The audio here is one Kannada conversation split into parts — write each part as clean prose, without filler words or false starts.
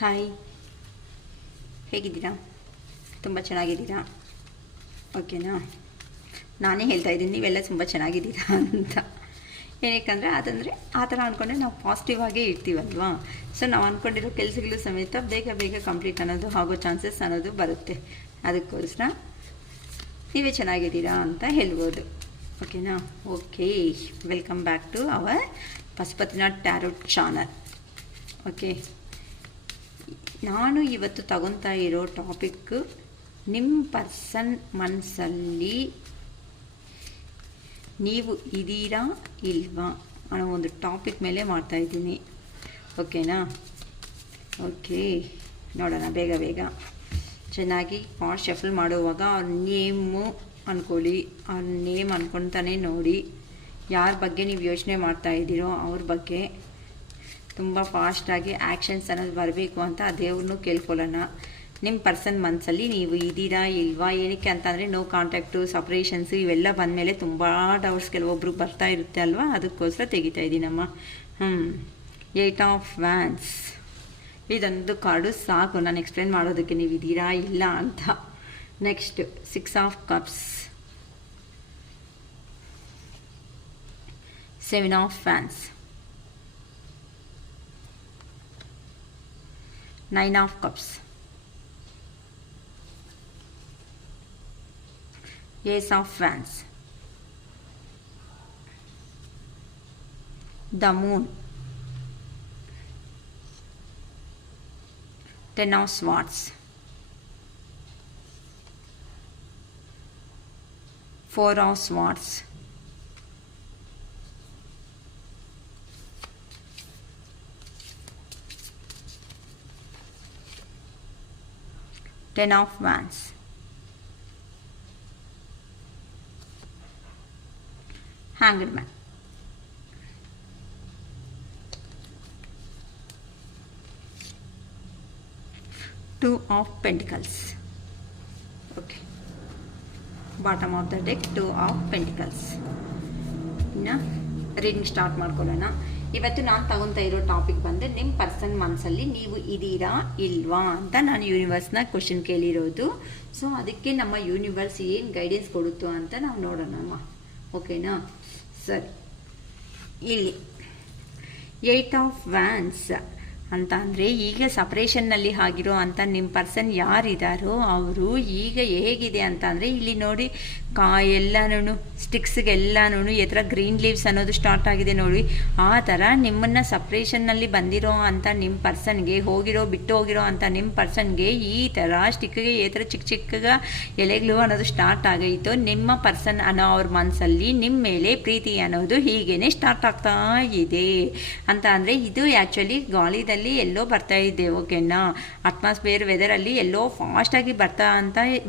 ಹಾಯ್, ಹೇಗಿದ್ದೀರಾ? ತುಂಬ ಚೆನ್ನಾಗಿದ್ದೀರಾ? ಓಕೆನಾ? ನಾನೇ ಹೇಳ್ತಾ ಇದ್ದೀನಿ ನೀವೆಲ್ಲ ತುಂಬ ಚೆನ್ನಾಗಿದ್ದೀರಾ ಅಂತ. ಏನಕ್ಕಂದರೆ ಆ ಥರ ಅಂದ್ಕೊಂಡ್ರೆ ನಾವು ಪಾಸಿಟಿವ್ ಆಗೇ ಇರ್ತೀವಲ್ವಾ. ಸೊ ನಾವು ಅಂದ್ಕೊಂಡಿರೋ ಕೆಲಸಗಳು ಸಮೇತ ಬೇಗ ಬೇಗ ಕಂಪ್ಲೀಟ್ ಅನ್ನೋದು ಆಗೋ ಚಾನ್ಸಸ್ ಅನ್ನೋದು ಬರುತ್ತೆ. ಅದಕ್ಕೋಸ್ಕರ ನೀವೇ ಚೆನ್ನಾಗಿದ್ದೀರಾ ಅಂತ ಹೇಳ್ಬೋದು. ಓಕೆನಾ? Okay, welcome back to our Pashupatinath tarot channel. Okay, ನಾನು ಇವತ್ತು ತಗೊತಾ ಇರೋ ಟಾಪಿಕ್ ನಿಮ್ಮ ಪರ್ಸನ್ ಮನಸ್ಸಲ್ಲಿ ನೀವು ಇದ್ದೀರಾ ಇಲ್ವಾ ಅನ್ನೋ ಒಂದು ಟಾಪಿಕ್ ಮೇಲೆ ಮಾಡ್ತಾಯಿದ್ದೀನಿ. ಓಕೆನಾ? ಓಕೆ, ನೋಡೋಣ ಬೇಗ ಬೇಗ ಚೆನ್ನಾಗಿ ಪಾಟ್ ಶಫಲ್ ಮಾಡುವಾಗ ಅವ್ರ ನೇಮು ಅಂದ್ಕೊಳ್ಳಿ. ಅವ್ರ ನೇಮ್ ಅಂದ್ಕೊತಾನೆ ನೋಡಿ. ಯಾರ ಬಗ್ಗೆ ನೀವು ಯೋಚನೆ ಮಾಡ್ತಾಯಿದ್ದೀರೋ ಅವ್ರ ಬಗ್ಗೆ ತುಂಬ ಫಾಸ್ಟಾಗಿ ಆ್ಯಕ್ಷನ್ಸ್ ಅನ್ನೋದು ಬರಬೇಕು ಅಂತ ಆ ದೇವ್ರನ್ನೂ ಕೇಳ್ಕೊಳ್ಳೋಣ. ನಿಮ್ಮ ಪರ್ಸನ್ ಮನಸ್ಸಲ್ಲಿ ನೀವು ಇದ್ದೀರಾ ಇಲ್ವಾ? ಏನಕ್ಕೆ ಅಂತಂದರೆ ನೋ ಕಾಂಟ್ಯಾಕ್ಟು, ಸಪ್ರೇಷನ್ಸು ಇವೆಲ್ಲ ಬಂದಮೇಲೆ ತುಂಬ ಡೌಟ್ಸ್ ಕೆಲವೊಬ್ರು ಬರ್ತಾ ಇರುತ್ತೆ ಅಲ್ವಾ. ಅದಕ್ಕೋಸ್ಕರ ತೆಗಿತಾ ಇದ್ದೀನಮ್ಮ. 8 ಆಫ್ ವ್ಯಾನ್ಸ್ ಇದೊಂದು ಕಾರ್ಡು ಸಾಕು ನಾನು ಎಕ್ಸ್ಪ್ಲೇನ್ ಮಾಡೋದಕ್ಕೆ ನೀವು ಇದ್ದೀರಾ ಇಲ್ಲ ಅಂತ. Next 6 of cups, 7 of wands, 9 of cups, Ace of Wands, the Moon, 10 of Swords, 4 of Swords, 10 of Wands, Hanged Man, 2 of Pentacles. Okay, bottom of the deck 2 of Pentacles. ಇನ್ನು ರೀಡಿಂಗ್ ಸ್ಟಾರ್ಟ್ ಮಾಡ್ಕೊಳ್ಳೋಣ. ಇವತ್ತು ನಾನು ತಗೊತಾ ಇರೋ ಟಾಪಿಕ್ ಬಂದು ನಿಮ್ಮ ಪರ್ಸನ್ ಮನಸ್ಸಲ್ಲಿ ನೀವು ಇದ್ದೀರಾ ಇಲ್ವಾ ಅಂತ ನಾನು ಯೂನಿವರ್ಸ್ನ ಕ್ವಶನ್ ಕೇಳಿರೋದು. ಸೊ ಅದಕ್ಕೆ ನಮ್ಮ ಯೂನಿವರ್ಸ್ ಏನು ಗೈಡೆನ್ಸ್ ಕೊಡುತ್ತೋ ಅಂತ ನಾವು ನೋಡೋಣಮ್ಮ. ಓಕೆನಾ? ಸರಿ, ಇಲ್ಲಿ 8 ಆಫ್ ವ್ಯಾನ್ಸ್ ಅಂತ ಅಂದರೆ ಈಗ ಸಪ್ರೇಷನ್ನಲ್ಲಿ ಆಗಿರೋ ಅಂತ ನಿಮ್ಮ ಪರ್ಸನ್ ಯಾರಿದ್ದಾರೋ ಅವರು ಈಗ ಹೇಗಿದೆ ಅಂತ ಅಂದರೆ ಇಲ್ಲಿ ನೋಡಿ ಎಲ್ಲನೂ ಸ್ಟಿಕ್ಸ್ಗೆಲ್ಲನೂ ಎತ್ತರ ಗ್ರೀನ್ ಲೀವ್ಸ್ ಅನ್ನೋದು ಸ್ಟಾರ್ಟ್ ಆಗಿದೆ ನೋಡಿ. ಆ ಥರ ನಿಮ್ಮನ್ನು ಸಪ್ರೇಷನ್ನಲ್ಲಿ ಬಂದಿರೋ ಅಂತ ನಿಮ್ಮ ಪರ್ಸನ್ಗೆ ಬಿಟ್ಟು ಹೋಗಿರೋ ಅಂತ ನಿಮ್ಮ ಪರ್ಸನ್ಗೆ ಈ ಥರ ಸ್ಟಿಕ್ಗೆ ಈ ಥರ ಚಿಕ್ಕ ಚಿಕ್ಕ ಎಲೆಗಳು ಅನ್ನೋದು ಸ್ಟಾರ್ಟ್ ಆಗೈತು. ನಿಮ್ಮ ಪರ್ಸನ್ ಅನ್ನೋ ಅವ್ರ ಮನಸ್ಸಲ್ಲಿ ನಿಮ್ಮ ಮೇಲೆ ಪ್ರೀತಿ ಅನ್ನೋದು ಹೀಗೇ ಸ್ಟಾರ್ಟ್ ಆಗ್ತಾ ಇದೆ ಅಂತ ಅಂದರೆ ಇದು ಆ್ಯಕ್ಚುಲಿ ಗಾಳಿದಲ್ಲಿ ಎಲ್ಲೋ ಬರ್ತಾ ಇದೆ. ಓಕೆನಾ? ಅಟ್ಮಾಸ್ಫಿಯರ್ ವೆದರಲ್ಲಿ ಎಲ್ಲೋ ಫಾಸ್ಟಾಗಿ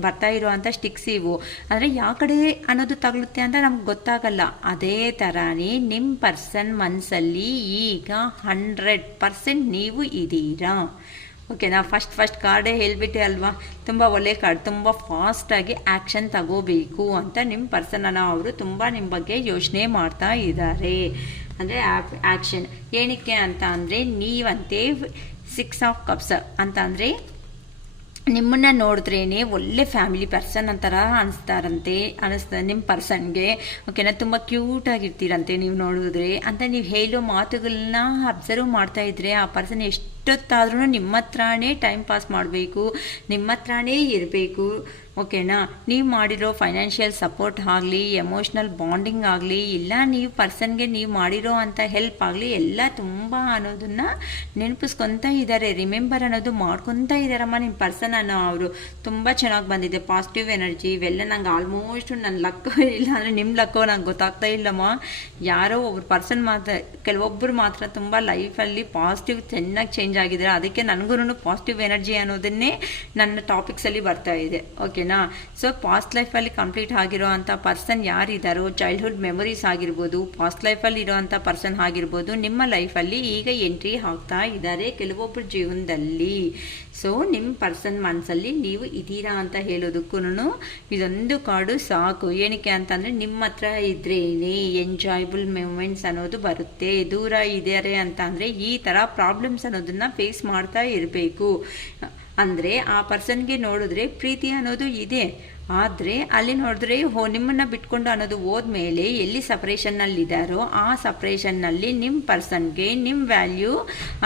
ಬರ್ತಾ ಇರೋ ಅಂಥ ಸ್ಟಿಕ್ಸ್ ಇವು. ಅಂದರೆ ಯಾವ ಕಡೆ ಅನ್ನೋದು ತಗಲುತ್ತೆ ಅಂತ ನಮ್ಗೆ ಗೊತ್ತಾಗಲ್ಲ. ಅದೇ ಥರನೇ ನಿಮ್ಮ ಪರ್ಸನ್ ಮನಸ್ಸಲ್ಲಿ ಈಗ 100% ನೀವು ಇದ್ದೀರಾ. ಓಕೆನಾ? ಫಸ್ಟ್ ಕಾರ್ಡೇ ಹೇಳ್ಬಿಟ್ಟೆ ಅಲ್ವಾ, ತುಂಬ ಒಳ್ಳೆ ಕಾರ್ಡ್. ತುಂಬ ಫಾಸ್ಟಾಗಿ ಆ್ಯಕ್ಷನ್ ತಗೋಬೇಕು ಅಂತ ನಿಮ್ಮ ಪರ್ಸನ್ನ ಅವರು ತುಂಬ ನಿಮ್ಮ ಬಗ್ಗೆ ಯೋಚನೆ ಮಾಡ್ತಾ ಇದ್ದಾರೆ. ಅಂದರೆ ಆ್ಯಕ್ಷನ್ ಏನಕ್ಕೆ ಅಂತ ಅಂದರೆ ನೀವಂತೆ 6 ಆಫ್ ಕಪ್ಸ್ ಅಂತ ಅಂದರೆ ನಿಮ್ಮನ್ನು ನೋಡಿದ್ರೇ ಒಳ್ಳೆ ಫ್ಯಾಮಿಲಿ ಪರ್ಸನ್ ಅಂತಾರ ಅನಿಸ್ತಾರೆ ನಿಮ್ಮ ಪರ್ಸನ್ಗೆ. ಓಕೆನಾ? ತುಂಬ ಕ್ಯೂಟಾಗಿರ್ತೀರಂತೆ ನೀವು ನೋಡಿದ್ರೆ ಅಂತ ನೀವು ಹೇಳೋ ಮಾತುಗಳನ್ನ ಅಬ್ಸರ್ವ್ ಮಾಡ್ತಾ ಇದ್ರೆ ಆ ಪರ್ಸನ್ ಎಷ್ಟೊತ್ತಾದ್ರೂ ನಿಮ್ಮ ಹತ್ರನೇ ಟೈಮ್ ಪಾಸ್ ಮಾಡಬೇಕು, ನಿಮ್ಮ ಹತ್ರನೇ ಇರಬೇಕು. ಓಕೆನಾ? ನೀವು ಮಾಡಿರೋ ಫೈನಾನ್ಷಿಯಲ್ ಸಪೋರ್ಟ್ ಆಗಲಿ, ಎಮೋಷ್ನಲ್ ಬಾಂಡಿಂಗ್ ಆಗಲಿ, ಇಲ್ಲ ನೀವು ಪರ್ಸನ್ಗೆ ನೀವು ಮಾಡಿರೋ ಅಂಥ ಹೆಲ್ಪ್ ಆಗಲಿ ಎಲ್ಲ ತುಂಬ ಅನ್ನೋದನ್ನು ನೆನಪಿಸ್ಕೊತಾ ಇದ್ದಾರೆ. ರಿಮೆಂಬರ್ ಅನ್ನೋದು ಮಾಡ್ಕೊತಾ ಇದ್ದಾರಮ್ಮ ನಿಮ್ಮ ಪರ್ಸನ್ ಅನ್ನೋ ಅವರು. ತುಂಬ ಚೆನ್ನಾಗಿ ಬಂದಿದೆ ಪಾಸಿಟಿವ್ ಎನರ್ಜಿ ಇವೆಲ್ಲ. ನಂಗೆ ಆಲ್ಮೋಸ್ಟ್ ನನ್ನ ಲಕ್ಕೋ ಇಲ್ಲ ಅಂದರೆ ನಿಮ್ಮ ಲಕ್ಕೋ ನಂಗೆ ಗೊತ್ತಾಗ್ತಾ ಇಲ್ಲಮ್ಮ. ಯಾರೋ ಒಬ್ರು ಪರ್ಸನ್ ಕೆಲವೊಬ್ಬರು ಮಾತ್ರ ತುಂಬ ಲೈಫಲ್ಲಿ ಪಾಸಿಟಿವ್ ಚೆನ್ನಾಗಿ ಚೇಂಜ್ ಆಗಿದ್ದಾರೆ. ಅದಕ್ಕೆ ನನಗೂ ಪಾಸಿಟಿವ್ ಎನರ್ಜಿ ಅನ್ನೋದನ್ನೇ ನನ್ನ ಟಾಪಿಕ್ಸಲ್ಲಿ ಬರ್ತಾ ಇದೆ. ಓಕೆನಾ? ಓಕೆನಾ. ಸೊ ಪಾಸ್ಟ್ ಲೈಫಲ್ಲಿ ಕಂಪ್ಲೀಟ್ ಆಗಿರೋ ಅಂಥ ಪರ್ಸನ್ ಯಾರಿದ್ದಾರೋ, ಚೈಲ್ಡ್ಹುಡ್ ಮೆಮೊರೀಸ್ ಆಗಿರ್ಬೋದು, ಪಾಸ್ಟ್ ಲೈಫಲ್ಲಿ ಇರೋವಂಥ ಪರ್ಸನ್ ಆಗಿರ್ಬೋದು, ನಿಮ್ಮ ಲೈಫಲ್ಲಿ ಈಗ ಎಂಟ್ರಿ ಆಗ್ತಾ ಇದ್ದಾರೆ ಕೆಲವೊಬ್ಬರ ಜೀವನದಲ್ಲಿ. ಸೊ ನಿಮ್ಮ ಪರ್ಸನ್ ಮನಸ್ಸಲ್ಲಿ ನೀವು ಇದ್ದೀರಾ ಅಂತ ಹೇಳೋದಕ್ಕೂ ಇದೊಂದು ಕಾರ್ಡು ಸಾಕು. ಏನಕ್ಕೆ ಅಂತಂದರೆ ನಿಮ್ಮ ಹತ್ರ ಇದ್ರೇನೆ ಎಂಜಾಯಬಲ್ ಮೂಮೆಂಟ್ಸ್ ಅನ್ನೋದು ಬರುತ್ತೆ. ದೂರ ಇದ್ದಾರೆ ಅಂತ ಅಂದರೆ ಈ ಥರ ಪ್ರಾಬ್ಲಮ್ಸ್ ಅನ್ನೋದನ್ನು ಫೇಸ್ ಮಾಡ್ತಾ ಇರಬೇಕು. ಅಂದರೆ ಆ ಪರ್ಸನ್ಗೆ ನೋಡಿದ್ರೆ ಪ್ರೀತಿ ಅನ್ನೋದು ಇದೆ, ಆದರೆ ಅಲ್ಲಿ ನೋಡಿದ್ರೆ ನಿಮ್ಮನ್ನು ಬಿಟ್ಕೊಂಡು ಅನ್ನೋದು ಹೋದ್ಮೇಲೆ ಎಲ್ಲಿ ಸಪ್ರೇಷನ್ನಲ್ಲಿದ್ದಾರೋ ಆ ಸಪ್ರೇಷನ್ನಲ್ಲಿ ನಿಮ್ಮ ಪರ್ಸನ್ಗೆ ನಿಮ್ಮ ವ್ಯಾಲ್ಯೂ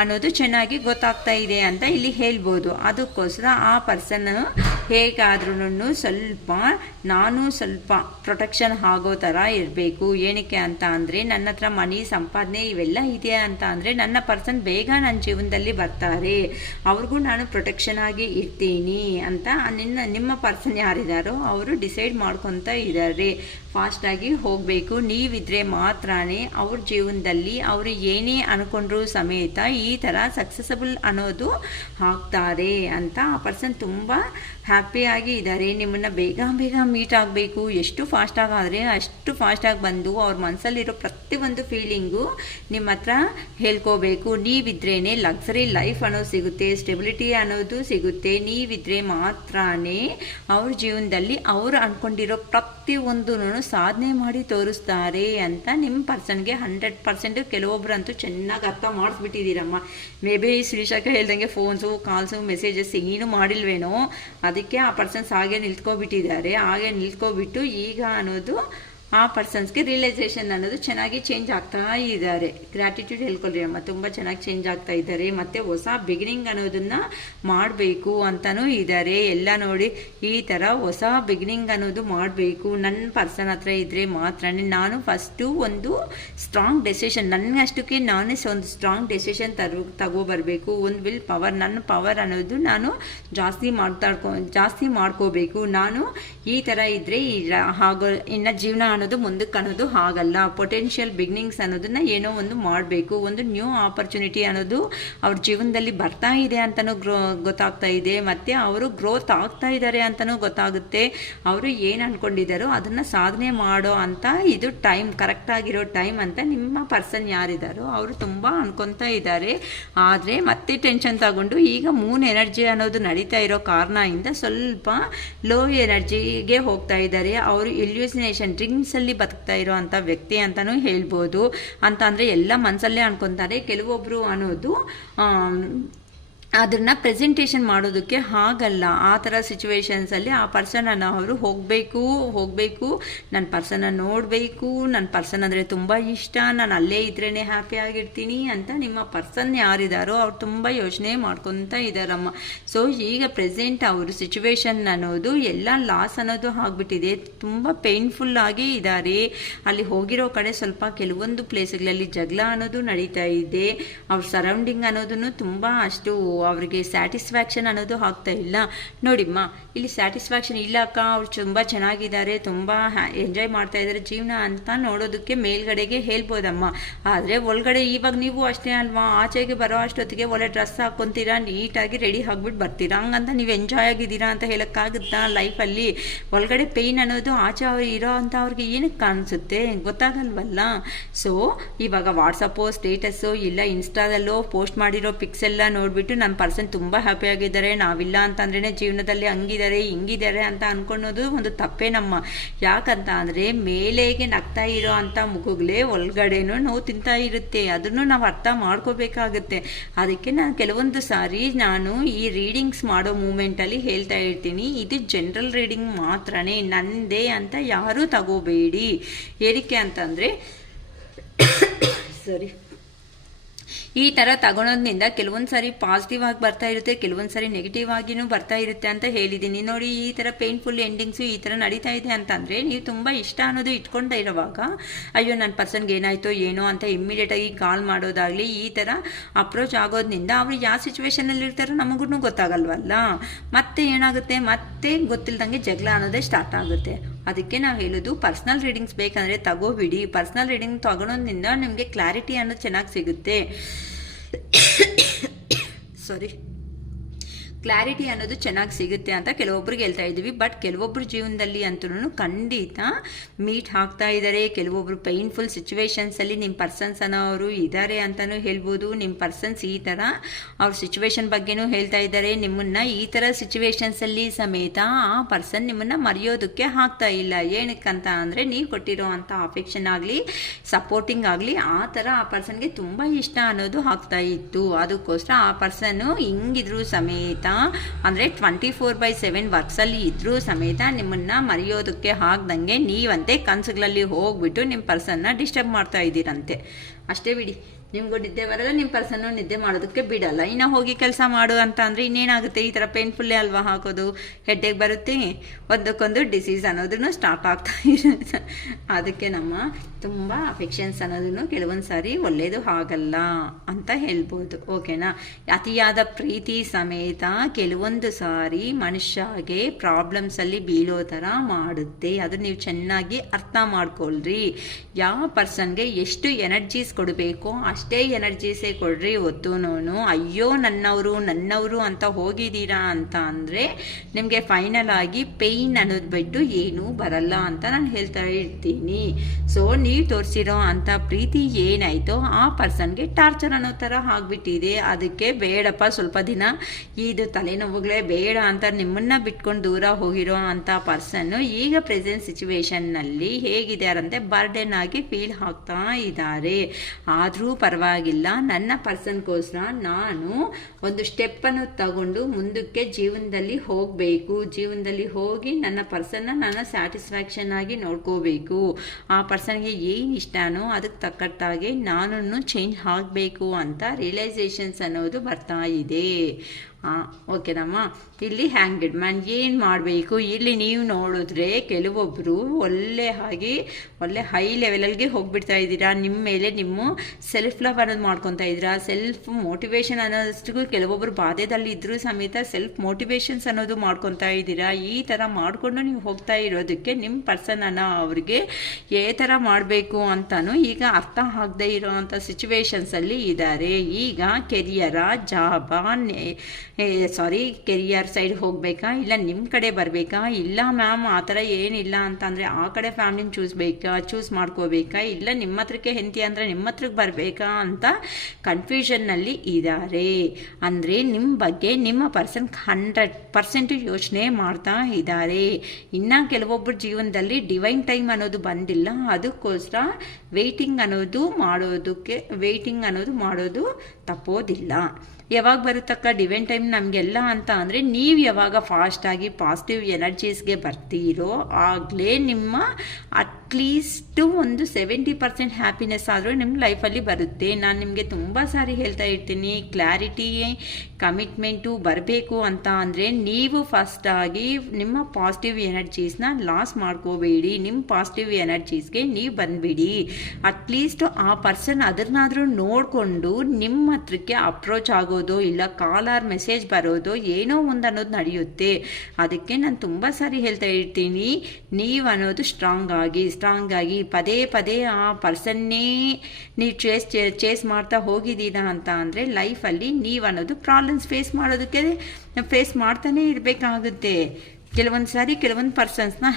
ಅನ್ನೋದು ಚೆನ್ನಾಗಿ ಗೊತ್ತಾಗ್ತಾ ಇದೆ ಅಂತ ಇಲ್ಲಿ ಹೇಳ್ಬೋದು. ಅದಕ್ಕೋಸ್ಕರ ಆ ಪರ್ಸನ್ ಹೇಗಾದ್ರೂ ಸ್ವಲ್ಪ ಪ್ರೊಟೆಕ್ಷನ್ ಆಗೋ ಥರ ಇರಬೇಕು. ಏನಕ್ಕೆ ಅಂತ ಅಂದರೆ ನನ್ನ ಹತ್ರ ಮನಿ ಸಂಪಾದನೆ ಇವೆಲ್ಲ ಇದೆ ಅಂತ ಅಂದರೆ ನನ್ನ ಪರ್ಸನ್ ಬೇಗ ನನ್ನ ಜೀವನದಲ್ಲಿ ಬರ್ತಾರೆ, ಅವ್ರಿಗೂ ನಾನು ಪ್ರೊಟೆಕ್ಷನ್ ಆಗಿ ಇರ್ತೀನಿ ಅಂತ ನಿಮ್ಮ ಪರ್ಸನ್ ಯಾರಿದ್ದಾರೋ ಅವರು ಡಿಸೈಡ್ ಮಾಡ್ಕೊತಾ ಇದ್ದಾರೆ. ಫಾಸ್ಟಾಗಿ ಹೋಗಬೇಕು, ನೀವಿದ್ರೆ ಮಾತ್ರನೇ ಅವ್ರ ಜೀವನದಲ್ಲಿ ಅವರು ಏನೇ ಅನ್ಕೊಂಡ್ರೂ ಸಮೇತ ಈ ಥರ ಸಕ್ಸಸ್ಫುಲ್ ಅನ್ನೋದು ಆಗ್ತಾರೆ ಅಂತ ಆ ಪರ್ಸನ್ ತುಂಬ ಹ್ಯಾಪಿಯಾಗಿ ಇದ್ದಾರೆ. ನಿಮ್ಮನ್ನು ಬೇಗ ಮೀಟ್ ಆಗಬೇಕು, ಎಷ್ಟು ಫಾಸ್ಟಾಗಿ ಆದರೆ ಅಷ್ಟು ಫಾಸ್ಟಾಗಿ ಬಂದು ಅವ್ರ ಮನಸ್ಸಲ್ಲಿರೋ ಪ್ರತಿಯೊಂದು ಫೀಲಿಂಗು ನಿಮ್ಮ ಹತ್ರ ಹೇಳ್ಕೋಬೇಕು. ನೀವಿದ್ರೇ ಲಕ್ಸರಿ ಲೈಫ್ ಅನ್ನೋದು ಸಿಗುತ್ತೆ, ಸ್ಟೆಬಿಲಿಟಿ ಅನ್ನೋದು ಸಿಗುತ್ತೆ. ನೀವಿದ್ರೆ ಮಾತ್ರನೇ ಅವ್ರ ಜೀವನದಲ್ಲಿ ಅವರು ಅಂದ್ಕೊಂಡಿರೋ ಪ್ರತಿಯೊಂದು ಸಾಧನೆ ಮಾಡಿ ತೋರಿಸ್ತಾರೆ ಅಂತ ನಿಮ್ಮ ಪರ್ಸನ್ಗೆ 100% ಕೆಲವೊಬ್ಬರಂತೂ ಚೆನ್ನಾಗಿ ಅರ್ಥ ಮಾಡಿಸ್ಬಿಟ್ಟಿದ್ದೀರಮ್ಮ. ಮೇ ಬಿ ಶ್ರೀಶಾಖ ಹೇಳ್ದಂಗೆ ಫೋನ್ಸು ಕಾಲ್ಸು ಮೆಸೇಜಸ್ ಏನೂ ಮಾಡಿಲ್ವೇನೋ, ಅದಕ್ಕೆ ಆ ಪರ್ಸನ್ಸ್ ಹಾಗೆ ನಿಲ್ತ್ಕೊಬಿಟ್ಟಿದ್ದಾರೆ. ಹಾಗೆ ನಿಲ್ತ್ಕೊಬಿಟ್ಟು ಈಗ ಅನ್ನೋದು ಆ ಪರ್ಸನ್ಸ್ಗೆ ರಿಯಲೈಸೇಷನ್ ಅನ್ನೋದು ಚೆನ್ನಾಗಿ ಚೇಂಜ್ ಆಗ್ತಾ ಇದ್ದಾರೆ. ಗ್ರ್ಯಾಟಿಟ್ಯೂಡ್ ಹೇಳ್ಕೊಳ್ರಿ ಅಮ್ಮ, ತುಂಬ ಚೆನ್ನಾಗಿ ಚೇಂಜ್ ಆಗ್ತಾ ಇದ್ದಾರೆ. ಮತ್ತು ಹೊಸ ಬಿಗಿನಿಂಗ್ ಅನ್ನೋದನ್ನು ಮಾಡಬೇಕು ಅಂತಲೂ ಇದ್ದಾರೆ. ಎಲ್ಲ ನೋಡಿ ಈ ಥರ ಹೊಸ ಬಿಗಿನಿಂಗ್ ಅನ್ನೋದು ಮಾಡಬೇಕು. ನನ್ನ ಪರ್ಸನ್ ಹತ್ರ ಇದ್ದರೆ ಮಾತ್ರ ನಾನು ಫಸ್ಟು ಒಂದು ಸ್ಟ್ರಾಂಗ್ ಡೆಸಿಷನ್, ನನಗಷ್ಟಕ್ಕೆ ನಾನೇ ಒಂದು ಸ್ಟ್ರಾಂಗ್ ಡೆಸಿಷನ್ ತಗೋಬರಬೇಕು. ಒಂದು ವಿಲ್ ಪವರ್, ನನ್ನ ಪವರ್ ಅನ್ನೋದು ನಾನು ಜಾಸ್ತಿ ಮಾಡ್ಕೋಬೇಕು. ನಾನು ಈ ಥರ ಇದ್ದರೆ ಹಾಗೋ ಇನ್ನು ಜೀವನ ಅನ್ನೋದು ಮುಂದಕ್ಕೆ ಅನ್ನೋದು ಆಗಲ್ಲ. ಪೊಟೆನ್ಷಿಯಲ್ ಬಿಗಿನಿಂಗ್ಸ್ ಅನ್ನೋದನ್ನ ಏನೋ ಒಂದು ಮಾಡಬೇಕು. ಒಂದು ನ್ಯೂ ಆಪರ್ಚುನಿಟಿ ಅನ್ನೋದು ಅವ್ರ ಜೀವನದಲ್ಲಿ ಬರ್ತಾ ಇದೆ ಅಂತಲೂ ಗೊತ್ತಾಗ್ತಾ ಇದೆ. ಮತ್ತು ಅವರು ಗ್ರೋತ್ ಆಗ್ತಾ ಇದ್ದಾರೆ ಅಂತಲೂ ಗೊತ್ತಾಗುತ್ತೆ. ಅವರು ಏನು ಅಂದ್ಕೊಂಡಿದ್ದಾರೋ ಅದನ್ನು ಸಾಧನೆ ಮಾಡೋ ಅಂತ ಇದು ಟೈಮ್, ಕರೆಕ್ಟಾಗಿರೋ ಟೈಮ್ ಅಂತ ನಿಮ್ಮ ಪರ್ಸನ್ ಯಾರಿದ್ದಾರೋ ಅವರು ತುಂಬ ಅನ್ಕೊತಾ ಇದ್ದಾರೆ. ಆದರೆ ಮತ್ತೆ ಟೆನ್ಷನ್ ತಗೊಂಡು ಈಗ ಮೂನ್ ಎನರ್ಜಿ ಅನ್ನೋದು ನಡೀತಾ ಇರೋ ಕಾರಣದಿಂದ ಸ್ವಲ್ಪ ಲೋ ಎನರ್ಜಿಗೆ ಹೋಗ್ತಾ ಇದ್ದಾರೆ. ಅವರು ಇಲ್ಯೂಸಿನೇಷನ್ ಡ್ರಿಂಕ್ಸಲ್ಲಿ ಬದುಕ್ತಾ ಇರೋ ಅಂಥ ವ್ಯಕ್ತಿ ಅಂತಲೂ ಹೇಳ್ಬೋದು. ಅಂತ ಅಂದರೆ ಎಲ್ಲ ಮನಸ್ಸಲ್ಲೇ ಅನ್ಕೊತಾರೆ. ಕೆಲವೊಬ್ಬರು ಅನ್ನೋದು ಅದನ್ನು ಪ್ರೆಸೆಂಟೇಷನ್ ಮಾಡೋದಕ್ಕೆ ಆಗಲ್ಲ. ಆ ಥರ ಸಿಚುವೇಶನ್ಸಲ್ಲಿ ಆ ಪರ್ಸನನ್ನು ಅವರು ಹೋಗಬೇಕು, ನನ್ನ ಪರ್ಸನ್ನ ನೋಡಬೇಕು, ನನ್ನ ಪರ್ಸನ್ ಅಂದರೆ ತುಂಬ ಇಷ್ಟ, ನಾನು ಅಲ್ಲೇ ಇದ್ರೇ ಹ್ಯಾಪಿಯಾಗಿರ್ತೀನಿ ಅಂತ ನಿಮ್ಮ ಪರ್ಸನ್ ಯಾರಿದ್ದಾರೋ ಅವ್ರು ತುಂಬ ಯೋಚನೆ ಮಾಡ್ಕೊತ ಇದ್ದಾರಮ್ಮ. ಸೊ ಈಗ ಪ್ರೆಸೆಂಟ್ ಅವರು ಸಿಚುವೇಶನ್ ಅನ್ನೋದು ಎಲ್ಲ ಲಾಸ್ ಅನ್ನೋದು ಆಗಿಬಿಟ್ಟಿದೆ, ತುಂಬ ಪೇನ್ಫುಲ್ ಆಗಿ ಇದ್ದಾರೆ. ಅಲ್ಲಿ ಹೋಗಿರೋ ಕಡೆ ಸ್ವಲ್ಪ ಕೆಲವೊಂದು ಪ್ಲೇಸ್ಗಳಲ್ಲಿ ಜಗಳ ಅನ್ನೋದು ನಡೀತಾ ಇದೆ. ಅವ್ರ ಸರೌಂಡಿಂಗ್ ಅನ್ನೋದನ್ನು ತುಂಬ ಅಷ್ಟು ಅವರಿಗೆ ಸ್ಯಾಟಿಸ್ಫ್ಯಾಕ್ಷನ್ ಅನ್ನೋದು ಆಗ್ತಾ ಇಲ್ಲ. ನೋಡಿಮ್ಮ, ಇಲ್ಲಿ ಸ್ಯಾಟಿಸ್ಫ್ಯಾಕ್ಷನ್ ಇಲ್ಲ ಅಕ್ಕ, ಅವ್ರು ತುಂಬ ಚೆನ್ನಾಗಿದ್ದಾರೆ, ತುಂಬ ಎಂಜಾಯ್ ಮಾಡ್ತಾ ಇದ್ದಾರೆ ಜೀವನ ಅಂತ ನೋಡೋದಕ್ಕೆ ಮೇಲ್ಗಡೆಗೆ ಹೇಳ್ಬೋದಮ್ಮ. ಆದರೆ ಒಳಗಡೆ ಇವಾಗ ನೀವು ಅಷ್ಟೇ ಅಲ್ವಾ, ಆಚೆಗೆ ಬರೋ ಅಷ್ಟೊತ್ತಿಗೆ ಒಳ್ಳೆ ಡ್ರೆಸ್ ಹಾಕ್ಕೊಂತೀರಾ, ನೀಟಾಗಿ ರೆಡಿ ಆಗಿಬಿಟ್ಟು ಬರ್ತೀರಾ, ಹಂಗಂತ ನೀವು ಎಂಜಾಯ್ ಆಗಿದ್ದೀರಾ ಅಂತ ಹೇಳೋಕ್ಕಾಗುತ್ತಾ ಲೈಫಲ್ಲಿ? ಒಳಗಡೆ ಪೇಯ್ನ್ ಅನ್ನೋದು ಆಚೆ ಅವ್ರು ಇರೋ ಅಂತ ಅವ್ರಿಗೆ ಏನಕ್ಕೆ ಕಾಣಿಸುತ್ತೆ ಗೊತ್ತಾಗಲ್ವಲ್ಲ. ಸೊ ಇವಾಗ ವಾಟ್ಸಪ್ಪು ಸ್ಟೇಟಸ್ಸು ಇಲ್ಲ ಇನ್ಸ್ಟಾದಲ್ಲೋ ಪೋಸ್ಟ್ ಮಾಡಿರೋ ಪಿಕ್ಸ್ ಎಲ್ಲ ನೋಡಿಬಿಟ್ಟು ನನ್ನ ಪರ್ಸನ್ ತುಂಬ ಹ್ಯಾಪಿಯಾಗಿದ್ದಾರೆ, ನಾವಿಲ್ಲ ಅಂತಂದ್ರೇ ಜೀವನದಲ್ಲಿ ಹಂಗಿದ್ದಾರೆ ಹಿಂಗಿದ್ದಾರೆ ಅಂತ ಅನ್ಕೊಳೋದು ಒಂದು ತಪ್ಪೇನಮ್ಮ. ಯಾಕಂತ ಅಂದರೆ ಮೇಲೆಗೆ ನಗ್ತಾ ಇರೋ ಅಂಥ ಮುಗುಗಳೇ ಒಳಗಡೆನೂ ನೋವು ತಿಂತಾ ಇರುತ್ತೆ, ಅದನ್ನು ನಾವು ಅರ್ಥ ಮಾಡ್ಕೋಬೇಕಾಗುತ್ತೆ. ಅದಕ್ಕೆ ನಾನು ಕೆಲವೊಂದು ಸಾರಿ ನಾನು ಈ ರೀಡಿಂಗ್ಸ್ ಮಾಡೋ ಮೂಮೆಂಟಲ್ಲಿ ಹೇಳ್ತಾ ಇರ್ತೀನಿ, ಇದು ಜನರಲ್ ರೀಡಿಂಗ್ ಮಾತ್ರನೇ, ನಂದೇ ಅಂತ ಯಾರೂ ತಗೋಬೇಡಿ. ಏನಕ್ಕೆ ಅಂತಂದರೆ ಸರಿ ಈ ಥರ ತಗೊಳೋದ್ರಿಂದ ಕೆಲವೊಂದು ಸಾರಿ ಪಾಸಿಟಿವ್ ಆಗಿ ಬರ್ತಾ ಇರುತ್ತೆ, ಕೆಲವೊಂದು ಸಾರಿ ನೆಗೆಟಿವ್ ಆಗಿನೂ ಬರ್ತಾ ಇರುತ್ತೆ ಅಂತ ಹೇಳಿದ್ದೀನಿ. ನೋಡಿ ಈ ಥರ ಪೇನ್ಫುಲ್ ಎಂಡಿಂಗ್ಸು ಈ ಥರ ನಡೀತಾ ಇದೆ ಅಂತಂದರೆ ನೀವು ತುಂಬ ಇಷ್ಟ ಅನ್ನೋದು ಇಟ್ಕೊಂಡೇ ಇರೋವಾಗ ಅಯ್ಯೋ ನನ್ನ ಪರ್ಸನ್ಗೆ ಏನಾಯಿತೋ ಏನೋ ಅಂತ ಇಮ್ಮಿಡಿಯೇಟಾಗಿ ಕಾಲ್ ಮಾಡೋದಾಗಲಿ ಈ ಥರ ಅಪ್ರೋಚ್ ಆಗೋದ್ರಿಂದ ಅವ್ರು ಯಾವ ಸಿಚುವೇಷನಲ್ಲಿ ಇರ್ತಾರೋ ನಮಗೂ ಗೊತ್ತಾಗಲ್ವಲ್ಲ. ಮತ್ತೆ ಏನಾಗುತ್ತೆ, ಮತ್ತೆ ಗೊತ್ತಿಲ್ದಂಗೆ ಜಗಳ ಅನ್ನೋದೇ ಸ್ಟಾರ್ಟ್ ಆಗುತ್ತೆ. ಅದಕ್ಕೆ ನಾವು ಹೇಳೋದು ಪರ್ಸ್ನಲ್ ರೀಡಿಂಗ್ಸ್ ಬೇಕಂದರೆ ತಗೋಬಿಡಿ. ಪರ್ಸ್ನಲ್ ರೀಡಿಂಗ್ ತಗೊಳೋದ್ರಿಂದ ನಿಮಗೆ ಕ್ಲಾರಿಟಿ ಅನ್ನೋದು ಚೆನ್ನಾಗಿ ಸಿಗುತ್ತೆ. ಸಾರಿ, ಕ್ಲಾರಿಟಿ ಅನ್ನೋದು ಚೆನ್ನಾಗಿ ಸಿಗುತ್ತೆ ಅಂತ ಕೆಲವೊಬ್ರಿಗೆ ಹೇಳ್ತಾ ಇದ್ದೀವಿ. ಬಟ್ ಕೆಲವೊಬ್ಬರು ಜೀವನದಲ್ಲಿ ಅಂತೂ ಖಂಡಿತ ಮೀಟ್ ಆಗ್ತಾ ಇದ್ದಾರೆ. ಕೆಲವೊಬ್ರು ಪೇಯ್ನ್ಫುಲ್ ಸಿಚುವೇಶನ್ಸಲ್ಲಿ ನಿಮ್ಮ ಪರ್ಸನ್ಸ್ ಅನ್ನೋರು ಇದ್ದಾರೆ ಅಂತಲೂ ಹೇಳ್ಬೋದು. ನಿಮ್ಮ ಪರ್ಸನ್ಸ್ ಈ ಥರ ಅವ್ರ ಸಿಚುವೇಶನ್ ಬಗ್ಗೆನೂ ಹೇಳ್ತಾ ಇದ್ದಾರೆ. ನಿಮ್ಮನ್ನು ಈ ಥರ ಸಿಚುವೇಶನ್ಸಲ್ಲಿ ಸಮೇತ ಆ ಪರ್ಸನ್ ನಿಮ್ಮನ್ನು ಮರೆಯೋದಕ್ಕೆ ಆಗ್ತಾ ಇಲ್ಲ. ಏನಕ್ಕಂತ ಅಂದರೆ ನೀವು ಕೊಟ್ಟಿರೋ ಅಂಥ ಅಫೆಕ್ಷನ್ ಆಗಲಿ ಸಪೋರ್ಟಿಂಗ್ ಆಗಲಿ ಆ ಥರ ಆ ಪರ್ಸನ್ಗೆ ತುಂಬ ಇಷ್ಟ ಅನ್ನೋದು ಆಗ್ತಾ ಇತ್ತು. ಅದಕ್ಕೋಸ್ಕರ ಆ ಪರ್ಸನ್ನು ಹಿಂಗಿದ್ರು ಸಮೇತ ಅಂದರೆ 24/7 ವರ್ಕ್ಸಲ್ಲಿ ಇದ್ರೂ ಸಮೇತ ನಿಮ್ಮನ್ನು ಮರೆಯೋದಕ್ಕೆ ಆಗ್ದಂಗೆ ನೀವಂತೆ ಕನಸುಗಳಲ್ಲಿ ಹೋಗ್ಬಿಟ್ಟು ನಿಮ್ಮ ಪರ್ಸನ್ನ ಡಿಸ್ಟರ್ಬ್ ಮಾಡ್ತಾ ಇದ್ದೀರಂತೆ. ಅಷ್ಟೇ ಬಿಡಿ, ನಿಮ್ಗೂ ನಿದ್ದೆ ಬರಲ್ಲ, ನಿಮ್ಮ ಪರ್ಸನ್ನು ನಿದ್ದೆ ಮಾಡೋದಕ್ಕೆ ಬಿಡಲ್ಲ. ಇನ್ನು ಹೋಗಿ ಕೆಲಸ ಮಾಡು ಅಂತ ಅಂದರೆ ಇನ್ನೇನಾಗುತ್ತೆ? ಈ ಥರ ಪೇನ್ಫುಲ್ಲೇ ಅಲ್ವಾ ಹಾಕೋದು, ಹೆಡ್ಡೇಕ್ ಬರುತ್ತೆ, ಒಂದಕ್ಕೊಂದು ಡಿಸೀಸ್ ಅನ್ನೋದನ್ನು ಸ್ಟಾರ್ಟ್ ಆಗ್ತಾ ಇರುತ್ತೆ. ಅದಕ್ಕೆ ನಮ್ಮ ತುಂಬ ಅಫೆಕ್ಷನ್ಸ್ ಅನ್ನೋದನ್ನು ಕೆಲವೊಂದು ಸಾರಿ ಒಳ್ಳೆಯದು ಆಗಲ್ಲ ಅಂತ ಹೇಳ್ಬೋದು. ಓಕೆನಾ? ಅತಿಯಾದ ಪ್ರೀತಿ ಸಮೇತ ಕೆಲವೊಂದು ಸಾರಿ ಮನುಷ್ಯಗೆ ಪ್ರಾಬ್ಲಮ್ಸಲ್ಲಿ ಬೀಳೋ ಥರ ಮಾಡುತ್ತೆ. ಅದು ನೀವು ಚೆನ್ನಾಗಿ ಅರ್ಥ ಮಾಡ್ಕೊಳ್ರಿ. ಯಾವ ಪರ್ಸನ್ಗೆ ಎಷ್ಟು ಎನರ್ಜೀಸ್ ಕೊಡಬೇಕು ಅಷ್ಟೇ ಎನರ್ಜೀಸೇ ಕೊಡ್ರಿ. ಹೊತ್ತುನೂ ಅಯ್ಯೋ ನನ್ನವರು ಅಂತ ಹೋಗಿದ್ದೀರಾ ಅಂತ ಅಂದರೆ ನಿಮಗೆ ಫೈನಲ್ ಆಗಿ ಪೇಯ್ನ್ ಅನ್ನೋದು ಬಿಟ್ಟು ಏನೂ ಬರಲ್ಲ ಅಂತ ನಾನು ಹೇಳ್ತಾ ಇರ್ತೀನಿ. ಸೊ ನೀವು ತೋರಿಸಿರೋ ಅಂಥ ಪ್ರೀತಿ ಏನಾಯಿತೋ ಆ ಪರ್ಸನ್ಗೆ ಟಾರ್ಚರ್ ಅನ್ನೋ ಥರ ಆಗಿಬಿಟ್ಟಿದೆ. ಅದಕ್ಕೆ ಬೇಡಪ್ಪ, ಸ್ವಲ್ಪ ದಿನ ಇದು ತಲೆನೋವುಗಳೇ ಬೇಡ ಅಂತ ನಿಮ್ಮನ್ನು ಬಿಟ್ಕೊಂಡು ದೂರ ಹೋಗಿರೋ ಅಂಥ ಪರ್ಸನ್ನು ಈಗ ಪ್ರೆಸೆಂಟ್ ಸಿಚುವೇಶನ್ನಲ್ಲಿ ಹೇಗಿದ್ದಾರಂತೆ ಬರ್ಡನ್ ಆಗಿ ಫೀಲ್ ಆಗ್ತಾ ಇದ್ದಾರೆ. ಆದರೂ ಪರವಾಗಿಲ್ಲ, ನನ್ನ ಪರ್ಸನ್ಗೋಸ್ಕರ ನಾನು ಒಂದು ಸ್ಟೆಪ್ಪನ್ನು ತಗೊಂಡು ಮುಂದಕ್ಕೆ ಜೀವನದಲ್ಲಿ ಹೋಗಬೇಕು. ಜೀವನದಲ್ಲಿ ಹೋಗಿ ನನ್ನ ಪರ್ಸನ್ನ ನಾನು ಸ್ಯಾಟಿಸ್ಫ್ಯಾಕ್ಷನ್ ಆಗಿ ನೋಡ್ಕೋಬೇಕು. ಆ ಪರ್ಸನ್ಗೆ ಏನು ಇಷ್ಟನೋ ಅದಕ್ಕೆ ತಕ್ಕಟ್ಟಾಗೆ ನಾನು ಚೇಂಜ್ ಆಗಬೇಕು ಅಂತ ರಿಯಲೈಸೇಷನ್ಸ್ ಅನ್ನೋದು ಬರ್ತಾ ಇದೆ. ಓಕೆನಮ್ಮ? ಇಲ್ಲಿ ಹ್ಯಾಂಗ್ಡ್ ಮ್ಯಾನ್ ಏನು ಮಾಡಬೇಕು? ಇಲ್ಲಿ ನೀವು ನೋಡಿದ್ರೆ ಕೆಲವೊಬ್ಬರು ಒಳ್ಳೆ ಹೈ ಲೆವೆಲಲ್ಗೆ ಹೋಗ್ಬಿಡ್ತಾ ಇದ್ದೀರಾ. ನಿಮ್ಮ ಮೇಲೆ ನಿಮ್ಮ ಸೆಲ್ಫ್ ಲವ್ ಅನ್ನೋದು ಮಾಡ್ಕೊತಾ ಇದ್ದೀರಾ. ಸೆಲ್ಫ್ ಮೋಟಿವೇಶನ್ ಅನ್ನೋದಷ್ಟು ಕೆಲವೊಬ್ಬರು ಬಾಧೆದಲ್ಲಿ ಇದ್ದರೂ ಸಮೇತ ಸೆಲ್ಫ್ ಮೋಟಿವೇಶನ್ಸ್ ಅನ್ನೋದು ಮಾಡ್ಕೊತಾ ಇದ್ದೀರಾ. ಈ ಥರ ಮಾಡಿಕೊಂಡು ನೀವು ಹೋಗ್ತಾ ಇರೋದಕ್ಕೆ ನಿಮ್ಮ ಪರ್ಸನ್ ಅನ್ನೋ ಅವ್ರಿಗೆ ಯಾವ ಥರ ಮಾಡಬೇಕು ಅಂತಲೂ ಈಗ ಅರ್ಥ ಆಗದೆ ಇರೋವಂಥ ಸಿಚುವೇಶನ್ಸಲ್ಲಿ ಇದ್ದಾರೆ. ಈಗ ಕೆರಿಯರ ಕೆರಿಯರ್ ಸೈಡ್ ಹೋಗಬೇಕಾ, ಇಲ್ಲ ನಿಮ್ಮ ಕಡೆ ಬರಬೇಕಾ, ಇಲ್ಲ ಮ್ಯಾಮ್ ಆ ಥರ ಏನಿಲ್ಲ ಅಂತಂದರೆ ಆ ಕಡೆ ಫ್ಯಾಮಿಲಿನ ಚೂಸ್ ಮಾಡ್ಕೋಬೇಕಾ, ಇಲ್ಲ ನಿಮ್ಮ ಹತ್ರಕ್ಕೆ ಹೆಂಡತಿ ಅಂದರೆ ನಿಮ್ಮ ಹತ್ರಕ್ಕೆ ಬರಬೇಕಾ ಅಂತ ಕನ್ಫ್ಯೂಷನ್ನಲ್ಲಿ ಇದ್ದಾರೆ. ಅಂದರೆ ನಿಮ್ಮ ಬಗ್ಗೆ ನಿಮ್ಮ ಪರ್ಸನ್ 100% ಯೋಚನೆ ಮಾಡ್ತಾ ಇದ್ದಾರೆ. ಇನ್ನು ಕೆಲವೊಬ್ಬರ ಜೀವನದಲ್ಲಿ ಡಿವೈನ್ ಟೈಮ್ ಅನ್ನೋದು ಬಂದಿಲ್ಲ. ಅದಕ್ಕೋಸ್ಕರ ವೆಯ್ಟಿಂಗ್ ಅನ್ನೋದು ಮಾಡೋದು ತಪ್ಪೋದಿಲ್ಲ. ಯಾವಾಗ ಬರುತ್ತಕ್ಕ ಡಿವೈನ್ ಟೈಮ್ ನಮಗೆಲ್ಲ ಅಂತ ಅಂದರೆ ನೀವು ಯಾವಾಗ ಫಾಸ್ಟಾಗಿ ಪಾಸಿಟಿವ್ ಎನರ್ಜೀಸ್ಗೆ ಬರ್ತೀರೋ ಆಗಲೇ ನಿಮ್ಮ ಅಟ್ಲೀಸ್ಟು ಒಂದು 70% ಹ್ಯಾಪಿನೆಸ್ ಆದರೂ ನಿಮ್ಮ ಲೈಫಲ್ಲಿ ಬರುತ್ತೆ. ನಾನು ನಿಮಗೆ ತುಂಬ ಸಾರಿ ಹೇಳ್ತಾ ಇರ್ತೀನಿ, ಕ್ಲಾರಿಟಿ ಕಮಿಟ್ಮೆಂಟು ಬರಬೇಕು ಅಂತ ಅಂದರೆ ನೀವು ಫಸ್ಟಾಗಿ ನಿಮ್ಮ ಪಾಸಿಟಿವ್ ಎನರ್ಜೀಸ್ನ ಲಾಸ್ ಮಾಡ್ಕೋಬೇಡಿ. ನಿಮ್ಮ ಪಾಸಿಟಿವ್ ಎನರ್ಜೀಸ್ಗೆ ನೀವು ಬಂದುಬಿಡಿ. ಅಟ್ಲೀಸ್ಟ್ ಆ ಪರ್ಸನ್ ಅದನ್ನಾದರೂ ನೋಡಿಕೊಂಡು ನಿಮ್ಮ ಹತ್ರಕ್ಕೆ ಅಪ್ರೋಚ್ ಆಗೋದು, ಇಲ್ಲ ಕಾಲ್ ಆರ್ ಮೆಸೇಜ್ ಬರೋದು, ಏನೋ ಒಂದು ಅನ್ನೋದು ನಡೆಯುತ್ತೆ. ಅದಕ್ಕೆ ನಾನು ತುಂಬ ಸಾರಿ ಹೇಳ್ತಾ ಇರ್ತೀನಿ, ನೀವು ಅನ್ನೋದು ಸ್ಟ್ರಾಂಗ್ ಆಗಿ ಪದೇ ಆ ಪರ್ಸನ್ನೇ ನೀವು ಚೇಸ್ ಮಾಡ್ತಾ ಹೋಗಿದ್ದೀರಾ ಅಂತ ಅಂದರೆ ಲೈಫಲ್ಲಿ ನೀವು ಅನ್ನೋದು ಪ್ರಾಬ್ಲಮ್ಸ್ ಫೇಸ್ ಮಾಡ್ತಾನೆ ಇರಬೇಕಾಗುತ್ತೆ. ಕೆಲವೊಂದು ಸಾರಿ ಕೆಲವೊಂದು ಪರ್ಸನ್ಸ್ನ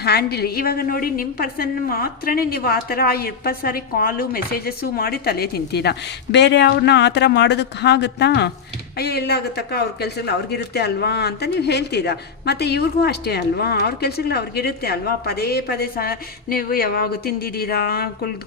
ಇವಾಗ ನೋಡಿ, ನಿಮ್ಮ ಪರ್ಸನ್ ಮಾತ್ರ ನೀವು ಆ ಥರ 20 ಸಾರಿ ಕಾಲು ಮೆಸೇಜಸ್ಸು ಮಾಡಿ ತಲೆ ತಿಂತೀರಾ. ಬೇರೆ ಅವ್ರನ್ನ ಆ ಥರ ಮಾಡೋದಕ್ಕೆ ಆಗುತ್ತಾ? ಅಯ್ಯೋ ಎಲ್ಲಾಗುತ್ತಕ್ಕ, ಅವ್ರ ಕೆಲಸಗಳು ಅವ್ರಿಗಿರುತ್ತೆ ಅಲ್ವಾ ಅಂತ ನೀವು ಹೇಳ್ತೀರಾ. ಮತ್ತು ಇವ್ರಿಗೂ ಅಷ್ಟೇ ಅಲ್ವಾ, ಅವ್ರ ಕೆಲಸಗಳು ಅವ್ರಿಗಿರುತ್ತೆ ಅಲ್ವಾ. ಪದೇ ನೀವು ಯಾವಾಗ ತಿಂದಿದ್ದೀರಾ,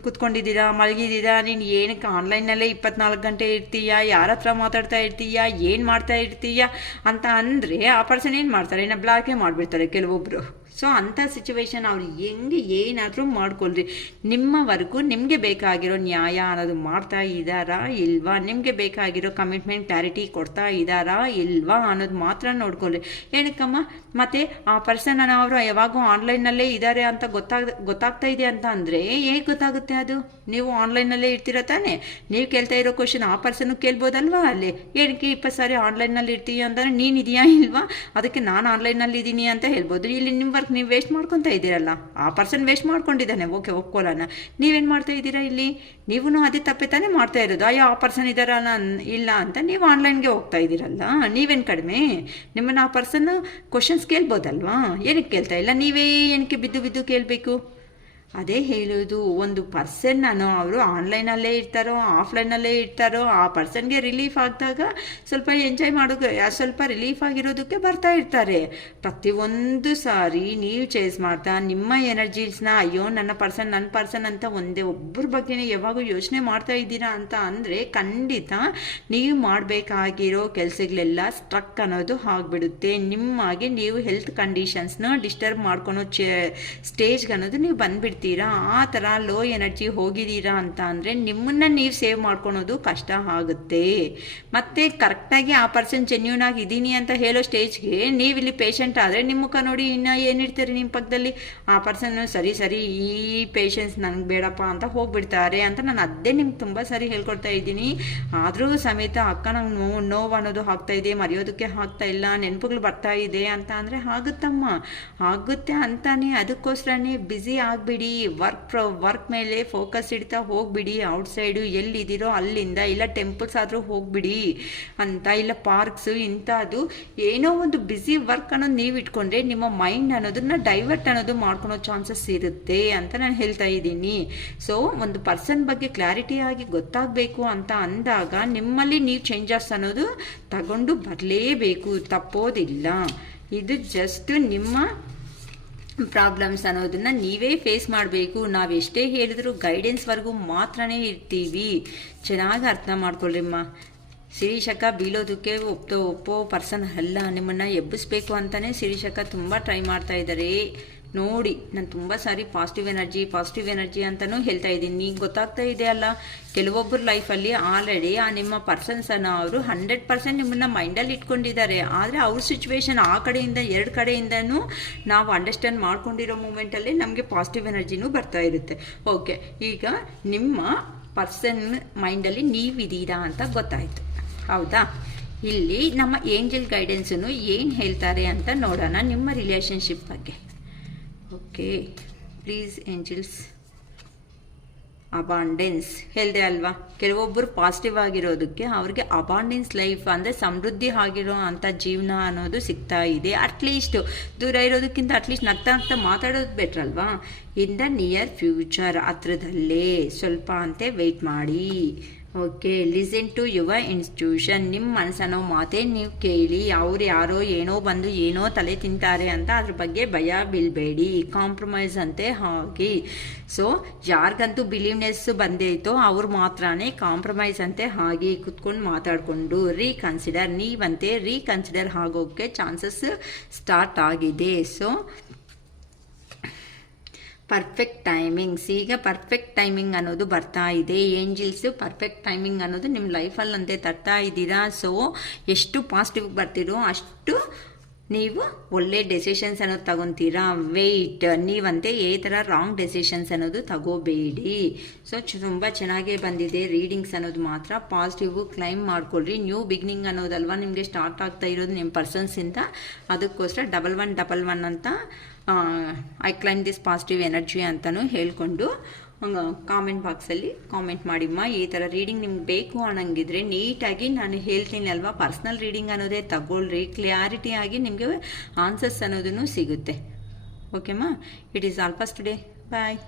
ಕುತ್ಕೊಂಡಿದ್ದೀರಾ, ಮಲಗಿದ್ದೀರಾ, ನೀನು ಏನಕ್ಕೆ ಆನ್ಲೈನಲ್ಲೇ 24 ಗಂಟೆ ಇರ್ತೀಯಾ, ಯಾರ ಹತ್ರ ಮಾತಾಡ್ತಾ ಇರ್ತೀಯಾ, ಏನು ಮಾಡ್ತಾ ಇರ್ತೀಯಾ ಅಂತ ಅಂದರೆ ಆ ಪರ್ಸನ್ ಏನು ಮಾಡ್ತಾರೆ, ಇನ್ನು ಬ್ಲಾಕೇ ಮಾಡಿಬಿಡ್ತಾರೆ ಕೆಲವೊಬ್ಬರು. ಸೊ ಅಂಥ ಸಿಚುವೇಶನ್ ಅವ್ರು ಹೆಂಗೆ ಏನಾದರೂ ಮಾಡ್ಕೊಳ್ರಿ. ನಿಮ್ಮವರೆಗೂ ನಿಮಗೆ ಬೇಕಾಗಿರೋ ನ್ಯಾಯ ಅನ್ನೋದು ಮಾಡ್ತಾ ಇದ್ದಾರಾ ಇಲ್ವಾ, ನಿಮಗೆ ಬೇಕಾಗಿರೋ ಕಮಿಟ್ಮೆಂಟ್ ಕ್ಲಾರಿಟಿ ಕೊಡ್ತಾ ಇದ್ದಾರಾ ಇಲ್ವಾ ಅನ್ನೋದು ಮಾತ್ರ ನೋಡ್ಕೊಳ್ರಿ. ಏನಕ್ಕಮ್ಮ? ಮತ್ತು ಆ ಪರ್ಸನ್ ಅವರು ಯಾವಾಗೂ ಆನ್ಲೈನಲ್ಲೇ ಇದ್ದಾರೆ ಅಂತ ಗೊತ್ತಾಗ್ತಾ ಇದೆ ಅಂತ ಅಂದರೆ ಹೇಗೆ ಗೊತ್ತಾಗುತ್ತೆ? ಅದು ನೀವು ಆನ್ಲೈನಲ್ಲೇ ಇರ್ತೀರ ತಾನೆ. ನೀವು ಕೇಳ್ತಾ ಇರೋ ಕ್ವಶನ್ ಆ ಪರ್ಸನ್ನು ಕೇಳ್ಬೋದಲ್ವಾ? ಅಲ್ಲಿ ಏನಕ್ಕೆ 20 ಸಾರಿ ಆನ್ಲೈನಲ್ಲಿ ಇರ್ತೀಯ ಅಂತಂದರೆ ನೀನು ಇದೆಯಾ ಇಲ್ವಾ, ಅದಕ್ಕೆ ನಾನು ಆನ್ಲೈನಲ್ಲಿ ಇದ್ದೀನಿ ಅಂತ ಹೇಳ್ಬೋದು. ಇಲ್ಲಿ ನಿಮ್ಮ ವರ್ಕ್ ವರ್ಕ್ ನೀವು ವೇಸ್ಟ್ ಮಾಡ್ಕೊತಾ ಇದ್ದೀರಲ್ಲ. ಆ ಪರ್ಸನ್ ವೇಸ್ಟ್ ಮಾಡ್ಕೊಂಡಿದ್ದಾನೆ, ಓಕೆ ಒಪ್ಕೊಳ್ಳೋಣ. ನೀವೇನು ಮಾಡ್ತಾ ಇದ್ದೀರಾ ಇಲ್ಲಿ? ನೀವೂ ಅದೇ ತಪ್ಪೆ ತಾನೇ ಮಾಡ್ತಾ ಇರೋದು. ಅಯ್ಯೋ ಆ ಪರ್ಸನ್ ಇದ್ದಾರಲ್ಲ ಇಲ್ಲ ಅಂತ ನೀವು ಆನ್ಲೈನ್ಗೆ ಹೋಗ್ತಾ ಇದ್ದೀರಲ್ಲ. ನೀವೇನು ಕಡಿಮೆ? ನಿಮ್ಮನ್ನು ಆ ಪರ್ಸನ್ ಕ್ವಶನ್ಸ್ ಕೇಳ್ಬೋದಲ್ವಾ? ಏನಕ್ಕೆ ಕೇಳ್ತಾ ಇಲ್ಲ? ನೀವೇ ಏನಕ್ಕೆ ಬಿದ್ದು ಬಿದ್ದು ಕೇಳಬೇಕು? ಅದೇ ಹೇಳೋದು, ಒಂದು ಪರ್ಸನ್ ಅವರು ಆನ್ಲೈನಲ್ಲೇ ಇರ್ತಾರೋ ಆಫ್ಲೈನಲ್ಲೇ ಇರ್ತಾರೋ, ಆ ಪರ್ಸನ್ಗೆ ರಿಲೀಫ್ ಆಗಿದಾಗ ಸ್ವಲ್ಪ ಎಂಜಾಯ್ ಮಾಡೋಕೆ, ಸ್ವಲ್ಪ ರಿಲೀಫ್ ಆಗಿರೋದಕ್ಕೆ ಬರ್ತಾ ಇರ್ತಾರೆ. ಪ್ರತಿಯೊಂದು ಸಾರಿ ನೀವು ಚೇಸ್ ಮಾಡ್ತಾ ನಿಮ್ಮ ಎನರ್ಜೀಸ್ನ ಅಯ್ಯೋ ನನ್ನ ಪರ್ಸನ್ ಅಂತ ಒಂದೇ ಒಬ್ಬರ ಬಗ್ಗೆನೇ ಯಾವಾಗೂ ಯೋಚನೆ ಮಾಡ್ತಾ ಇದ್ದೀರಾ ಅಂತ ಅಂದರೆ ಖಂಡಿತ ನೀವು ಮಾಡಬೇಕಾಗಿರೋ ಕೆಲಸಗಳೆಲ್ಲ ಸ್ಟ್ರಕ್ ಅನ್ನೋದು ಆಗಿಬಿಡುತ್ತೆ. ನಿಮ್ಮಾಗೆ ನೀವು ಹೆಲ್ತ್ ಕಂಡೀಷನ್ಸ್ನ ಡಿಸ್ಟರ್ಬ್ ಮಾಡ್ಕೊಳೋ ಸ್ಟೇಜ್ಗೆ ಅನ್ನೋದು ನೀವು ಬಂದುಬಿಡ್ತೀವಿ. ಆ ಥರ ಲೋ ಎನರ್ಜಿ ಹೋಗಿದ್ದೀರಾ ಅಂತ ಅಂದರೆ ನಿಮ್ಮನ್ನು ನೀವು ಸೇವ್ ಮಾಡ್ಕೊಳೋದು ಕಷ್ಟ ಆಗುತ್ತೆ. ಮತ್ತು ಕರೆಕ್ಟಾಗಿ ಆ ಪರ್ಸನ್ ಜೆನ್ಯೂನ್ ಆಗಿ ಇದ್ದೀನಿ ಅಂತ ಹೇಳೋ ಸ್ಟೇಜ್ಗೆ ನೀವಿಲ್ಲಿ ಪೇಷಂಟ್ ಆದರೆ ನಿಮ್ಮ ಮುಖ ನೋಡಿ ಇನ್ನು ಏನಿರ್ತೀರಿ ನಿಮ್ಮ ಪಕ್ಕದಲ್ಲಿ? ಆ ಪರ್ಸನ್ನು ಸರಿ ಈ ಪೇಷನ್ಸ್ ನನಗೆ ಬೇಡಪ್ಪ ಅಂತ ಹೋಗ್ಬಿಡ್ತಾರೆ ಅಂತ ನಾನು ಅದೇ ನಿಮ್ಗೆ ತುಂಬ ಸರಿ ಹೇಳ್ಕೊಡ್ತಾ ಇದ್ದೀನಿ. ಆದರೂ ಸಮೇತ ಅಕ್ಕ ನಂಗೆ ನೋವು ಅನ್ನೋದು ಆಗ್ತಾ ಇದೆ, ಮರೆಯೋದಕ್ಕೆ ಆಗ್ತಾ ಇಲ್ಲ, ನೆನಪುಗಳು ಬರ್ತಾ ಇದೆ ಅಂತ ಅಂದರೆ ಆಗುತ್ತೆ ಅಂತಾನೆ. ಅದಕ್ಕೋಸ್ಕರನೇ ಬ್ಯುಸಿ ಆಗಿಬಿಡಿ, ವರ್ಕ್ ಮೇಲೆ ಫೋಕಸ್ ಇಡ್ತಾ ಹೋಗ್ಬಿಡಿ. ಔಟ್ಸೈಡು ಎಲ್ಲಿದ್ದೀರೋ ಅಲ್ಲಿಂದ, ಇಲ್ಲ ಟೆಂಪಲ್ಸ್ ಆದರೂ ಹೋಗ್ಬಿಡಿ ಅಂತ, ಇಲ್ಲ ಪಾರ್ಕ್ಸು ಇಂಥದ್ದು ಏನೋ ಒಂದು ಬ್ಯುಸಿ ವರ್ಕ್ ಅನ್ನೋದು ನೀವು ಇಟ್ಕೊಂಡ್ರೆ ನಿಮ್ಮ ಮೈಂಡ್ ಅನ್ನೋದನ್ನ ಡೈವರ್ಟ್ ಅನ್ನೋದು ಮಾಡ್ಕೊಳೋ ಚಾನ್ಸಸ್ ಇರುತ್ತೆ ಅಂತ ನಾನು ಹೇಳ್ತಾ ಇದ್ದೀನಿ. ಸೊ ಒಂದು ಪರ್ಸನ್ ಬಗ್ಗೆ ಕ್ಲಾರಿಟಿ ಆಗಿ ಗೊತ್ತಾಗಬೇಕು ಅಂತ ಅಂದಾಗ ನಿಮ್ಮಲ್ಲಿ ನೀವು ಚೇಂಜಸ್ ಅನ್ನೋದು ತಗೊಂಡು ಬರಲೇಬೇಕು, ತಪ್ಪೋದಿಲ್ಲ. ಇದು ಜಸ್ಟ್ ನಿಮ್ಮ ಪ್ರಾಬ್ಲಮ್ಸ್ ಅನ್ನೋದನ್ನು ನೀವೇ ಫೇಸ್ ಮಾಡಬೇಕು. ನಾವೆಷ್ಟೇ ಹೇಳಿದ್ರು ಗೈಡೆನ್ಸ್ವರೆಗೂ ಮಾತ್ರನೇ ಇರ್ತೀವಿ. ಚೆನ್ನಾಗಿ ಅರ್ಥ ಮಾಡ್ಕೊಳ್ರಿಮ್ಮ. ಶಿರೀಷಕ್ಕ ಬೀಳೋದಕ್ಕೆ ಒಪ್ಪೋ ಪರ್ಸನ್ ಅಲ್ಲ, ನಿಮ್ಮನ್ನು ಎಬ್ಬಿಸ್ಬೇಕು ಅಂತಲೇ ಶಿರೀಷಕ್ಕ ತುಂಬ ಟ್ರೈ ಮಾಡ್ತಾ ಇದ್ದಾರೆ. ನೋಡಿ, ನಾನು ತುಂಬ ಸಾರಿ ಪಾಸಿಟಿವ್ ಎನರ್ಜಿ ಅಂತಲೂ ಹೇಳ್ತಾ ಇದ್ದೀನಿ. ಗೊತ್ತಾಗ್ತಾ ಇದೆ ಅಲ್ಲ, ಕೆಲವೊಬ್ಬರ ಲೈಫಲ್ಲಿ ಆಲ್ರೆಡಿ ಆ ನಿಮ್ಮ ಪರ್ಸನ್ಸನ್ನು ಅವರು 100% ನಿಮ್ಮನ್ನು ಮೈಂಡಲ್ಲಿ ಇಟ್ಕೊಂಡಿದ್ದಾರೆ. ಆದರೆ ಅವ್ರ ಸಿಚುವೇಶನ್ ಆ ಕಡೆಯಿಂದ ಎರಡು ಕಡೆಯಿಂದನೂ ನಾವು ಅಂಡರ್ಸ್ಟ್ಯಾಂಡ್ ಮಾಡ್ಕೊಂಡಿರೋ ಮೂಮೆಂಟಲ್ಲಿ ನಮಗೆ ಪಾಸಿಟಿವ್ ಎನರ್ಜಿನೂ ಬರ್ತಾ ಇರುತ್ತೆ. ಓಕೆ, ಈಗ ನಿಮ್ಮ ಪರ್ಸನ್ ಮೈಂಡಲ್ಲಿ ನೀವಿದ್ದೀರಾ ಅಂತ ಗೊತ್ತಾಯಿತು, ಹೌದಾ? ಇಲ್ಲಿ ನಮ್ಮ ಏಂಜಲ್ ಗೈಡೆನ್ಸನ್ನು ಏನು ಹೇಳ್ತಾರೆ ಅಂತ ನೋಡೋಣ ನಿಮ್ಮ ರಿಲೇಷನ್ಶಿಪ್ ಬಗ್ಗೆ. Okay, please angels. ಅಬಾಂಡೆನ್ಸ್ ಹೇಳಿದೆ ಅಲ್ವಾ, ಕೆಲವೊಬ್ಬರು ಪಾಸಿಟಿವ್ ಆಗಿರೋದಕ್ಕೆ ಅವ್ರಿಗೆ ಅಬಾಂಡೆನ್ಸ್ ಲೈಫ್ ಅಂದರೆ ಸಮೃದ್ಧಿ ಆಗಿರೋ ಅಂಥ ಜೀವನ ಅನ್ನೋದು ಸಿಗ್ತಾ ಇದೆ. ಅಟ್ಲೀಸ್ಟ್ ದೂರ ಇರೋದಕ್ಕಿಂತ ಅಟ್ಲೀಸ್ಟ್ ನಗ್ತಾ ಮಾತಾಡೋದು ಬೆಟ್ರ್ ಅಲ್ವಾ? ಇನ್ ದ ನಿಯರ್ ಫ್ಯೂಚರ್, ಹತ್ರದಲ್ಲೇ ಸ್ವಲ್ಪ ಅಂತೆ ವೆಯ್ಟ್ ಮಾಡಿ. Okay, listen to your intuition. ನಿಮ್ಮ ಮನಸ್ಸನ್ನೋ ಮಾತೇ ನೀವು ಕೇಳಿ. ಅವ್ರು ಯಾರೋ ಏನೋ ಬಂದು ಏನೋ ತಲೆ ತಿಂತಾರೆ ಅಂತ ಅದ್ರ ಬಗ್ಗೆ ಭಯ ಬೀಳಬೇಡಿ. ಕಾಂಪ್ರಮೈಸ್ ಅಂತೆ ಹಾಗೆ. ಸೊ ಯಾರಿಗಂತೂ ಬಿಲೀವ್ನೆಸ್ ಬಂದೈತೋ ಅವ್ರು ಮಾತ್ರನೇ ಕಾಂಪ್ರಮೈಸ್ ಅಂತೆ ಹಾಗೆ ಕುತ್ಕೊಂಡು ಮಾತಾಡಿಕೊಂಡು ನೀವಂತೆ ರೀಕನ್ಸಿಡರ್ ಆಗೋಕ್ಕೆ ಚಾನ್ಸಸ್ ಸ್ಟಾರ್ಟ್ ಆಗಿದೆ. ಸೊ ಪರ್ಫೆಕ್ಟ್ ಟೈಮಿಂಗ್ಸ್, ಈಗ ಪರ್ಫೆಕ್ಟ್ ಟೈಮಿಂಗ್ ಅನ್ನೋದು ಬರ್ತಾ ಇದೆ. ಏಂಜಲ್ಸು ಪರ್ಫೆಕ್ಟ್ ಟೈಮಿಂಗ್ ಅನ್ನೋದು ನಿಮ್ಮ ಲೈಫಲ್ಲಿ ಅಂತೆ ತರ್ತಾ ಇದ್ದೀರಾ. ಸೊ ಎಷ್ಟು ಪಾಸಿಟಿವ್ ಬರ್ತೀರೋ ಅಷ್ಟು ನೀವು ಒಳ್ಳೆ ಡೆಸಿಷನ್ಸ್ ಅನ್ನೋದು ತಗೊತೀರಾ. ವೆಯ್ಟ್, ನೀವಂತೆ ಈ ಥರ ರಾಂಗ್ ಡೆಸಿಷನ್ಸ್ ಅನ್ನೋದು ತಗೋಬೇಡಿ. ಸೊ ತುಂಬ ಚೆನ್ನಾಗೇ ಬಂದಿದೆ ರೀಡಿಂಗ್ಸ್ ಅನ್ನೋದು ಮಾತ್ರ. ಪಾಸಿಟಿವ್ ಕ್ಲೈಮ್ ಮಾಡ್ಕೊಳ್ರಿ. ನ್ಯೂ ಬಿಗಿನಿಂಗ್ ಅನ್ನೋದಲ್ವಾ ನಿಮಗೆ ಸ್ಟಾರ್ಟ್ ಆಗ್ತಾ ಇರೋದು ನಿಮ್ಮ ಪರ್ಸನ್ಸಿಂದ. ಅದಕ್ಕೋಸ್ಕರ 1111 ಅಂತ I claim this positive energy ಅಂತಲೂ ಹೇಳ್ಕೊಂಡು ಕಾಮೆಂಟ್ ಬಾಕ್ಸಲ್ಲಿ ಕಾಮೆಂಟ್ ಮಾಡಿಮ್ಮ. ಈ ಥರ ರೀಡಿಂಗ್ ನಿಮ್ಗೆ ಬೇಕು ಅನ್ನಂಗಿದ್ರೆ ನೀಟಾಗಿ ನಾನು ಹೇಳ್ತೀನಿ ಅಲ್ವಾ, ಪರ್ಸ್ನಲ್ ರೀಡಿಂಗ್ ಅನ್ನೋದೇ ತಗೊಳ್ರಿ. ಕ್ಲಿಯಾರಿಟಿಯಾಗಿ ನಿಮಗೆ ಆನ್ಸರ್ಸ್ ಅನ್ನೋದನ್ನು ಸಿಗುತ್ತೆ. ಓಕೆಮ್ಮ, it is all for today. Bye.